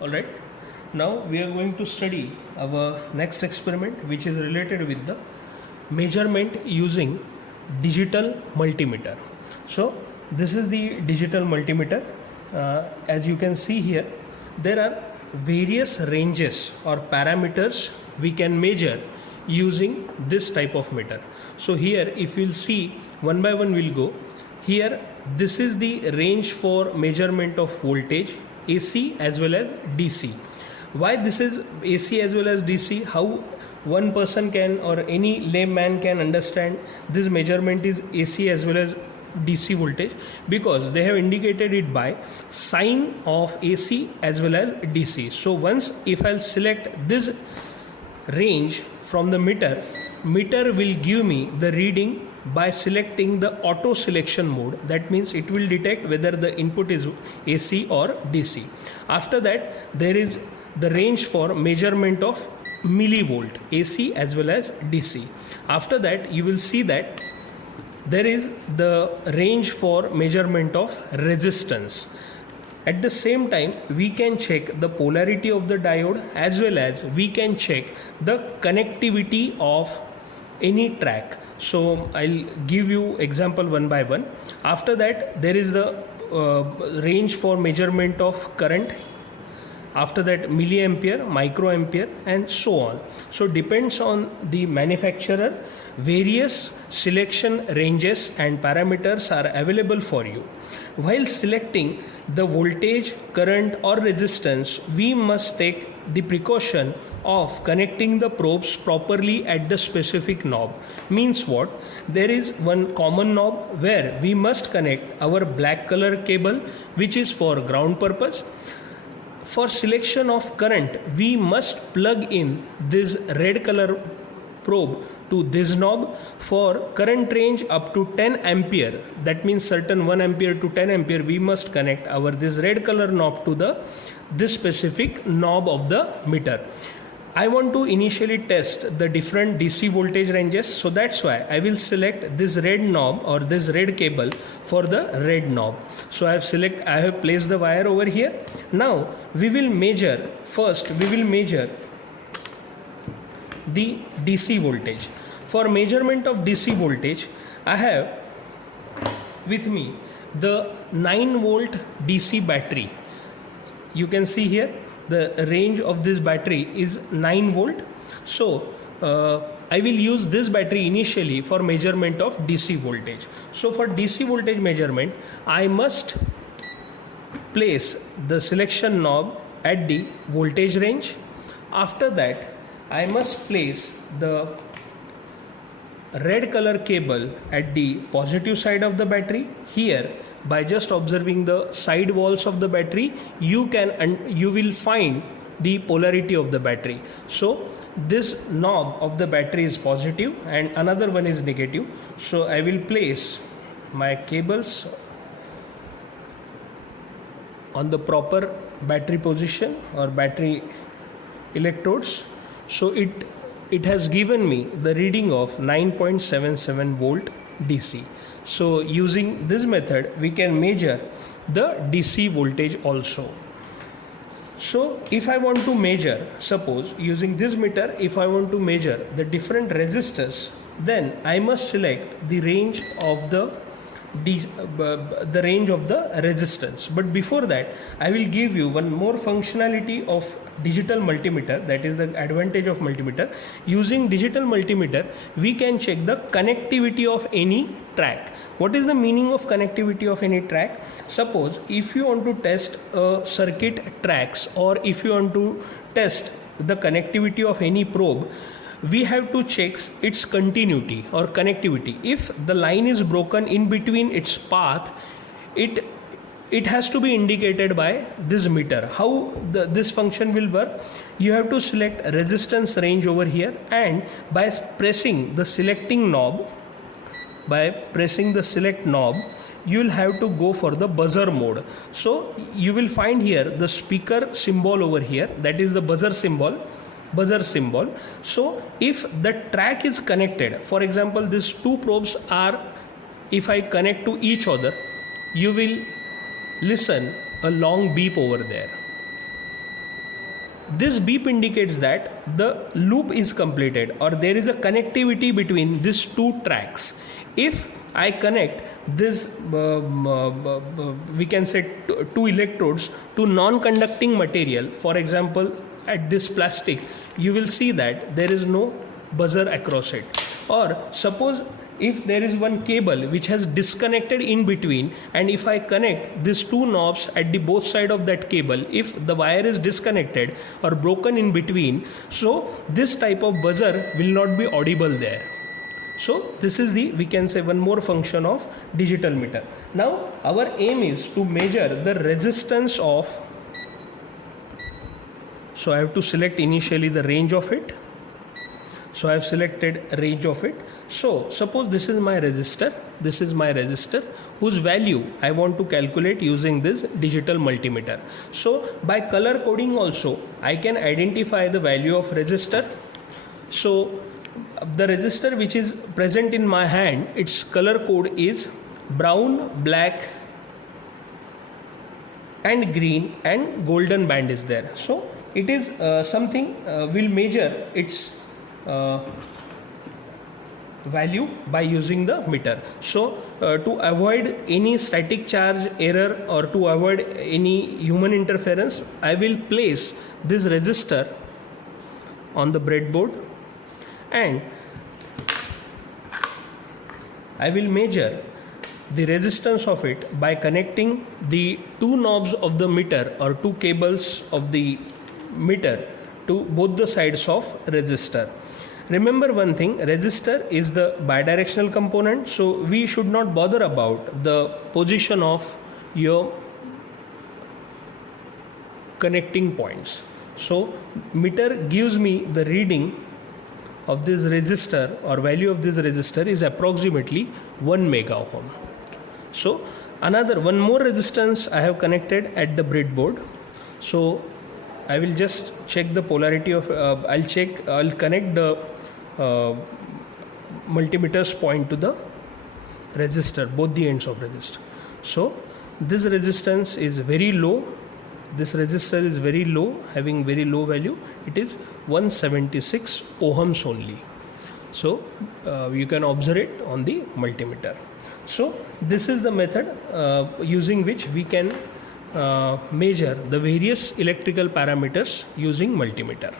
Alright, now we are going to study our next experiment, which is related with the measurement using digital multimeter. So this is the digital multimeter. As you can see here, there are various ranges or parameters we can measure using this type of meter. So here if you'll see, one by one we'll go. Here this is the range for measurement of voltage, AC as well as DC. Why this is AC as well as DC? How one person can or any layman can understand this measurement is AC as well as DC voltage? Because they have indicated it by sign of AC as well as DC. So once if I'll select this range from the meter will give me the reading by selecting the auto selection mode. That means it will detect whether the input is AC or DC. After that, there is the range for measurement of millivolt, AC as well as DC. After that, you will see that there is the range for measurement of resistance. At the same time, we can check the polarity of the diode as well as we can check the connectivity of any track. So I'll give you example one by one. After that, there is the range for measurement of current. After that, milliampere, microampere and so on. So depends on the manufacturer, various selection ranges and parameters are available for you. While selecting the voltage, current or resistance, we must take the precaution of connecting the probes properly at the specific knob. Means what? There is one common knob where we must connect our black color cable, which is for ground purpose. For selection of current, we must plug in this red color probe to this knob. For current range up to 10 ampere, that means certain 1 ampere to 10 ampere, we must connect our this red color knob to this specific knob of the meter. I want to initially test the different DC voltage ranges, so that's why I will select this red knob or this red cable for the red knob. So I have placed the wire over here. Now we will measure, first we will measure the DC voltage. For measurement of DC voltage, I have with me the 9 volt DC battery. You can see here the range of this battery is 9 volt. So I will use this battery initially for measurement of DC voltage. So for DC voltage measurement, I must place the selection knob at the voltage range. After that, I must place the red color cable at the positive side of the battery. Here, by just observing the side walls of the battery, you will find the polarity of the battery. So this knob of the battery is positive and another one is negative. So I will place my cables on the proper battery position or battery electrodes. So it has given me the reading of 9.77 volt DC. So using this method, we can measure the DC voltage also. So if I want to measure, suppose using this meter, if I want to measure the different resistors, then I must select the range of the range of the resistance. But before that, I will give you one more functionality of digital multimeter, that is the advantage of multimeter. Using digital multimeter, we can check the connectivity of any track. What is the meaning of connectivity of any track? Suppose if you want to test circuit tracks or if you want to test the connectivity of any probe, we have to check its continuity or connectivity. If the line is broken in between its path, it has to be indicated by this meter. How this function will work? You have to select resistance range over here, and by pressing the selecting knob, you will have to go for the buzzer mode. So you will find here the speaker symbol over here, that is the buzzer symbol. So if the track is connected, for example these two probes are, if I connect to each other, you will listen a long beep over there. this beep indicates that the loop is completed or there is a connectivity between these two tracks. If I connect this, we can say two electrodes to non-conducting material, for example at this plastic, you will see that there is no buzzer across it. Or suppose if there is one cable which has disconnected in between, and if I connect these two knobs at the both side of that cable, if the wire is disconnected or broken in between, so this type of buzzer will not be audible there. So this is the, we can say, one more function of digital meter. Now our aim is to measure the resistance of, so I have to select initially the range of it. So I have selected range of it. So suppose this is my resistor, this is my resistor whose value I want to calculate using this digital multimeter. So by color coding also I can identify the value of resistor. So the resistor which is present in my hand, its color code is brown, black and green, and golden band is there. So it is something will measure its value by using the meter. So to avoid any static charge error or to avoid any human interference, I will place this resistor on the breadboard and I will measure the resistance of it by connecting the two knobs of the meter or two cables of the meter to both the sides of resistor. Remember one thing, resistor is the bidirectional component, so we should not bother about the position of your connecting points. So meter gives me the reading of this resistor, or value of this resistor is approximately 1 mega ohm. So another one more resistance I have connected at the breadboard. So I will just check the polarity of, I'll connect the multimeter's point to the resistor, both the ends of resistor. So this resistance is very low, this resistor is very low, having very low value, it is 176 ohms only. So you can observe it on the multimeter. So this is the method using which we can measure the various electrical parameters using multimeter.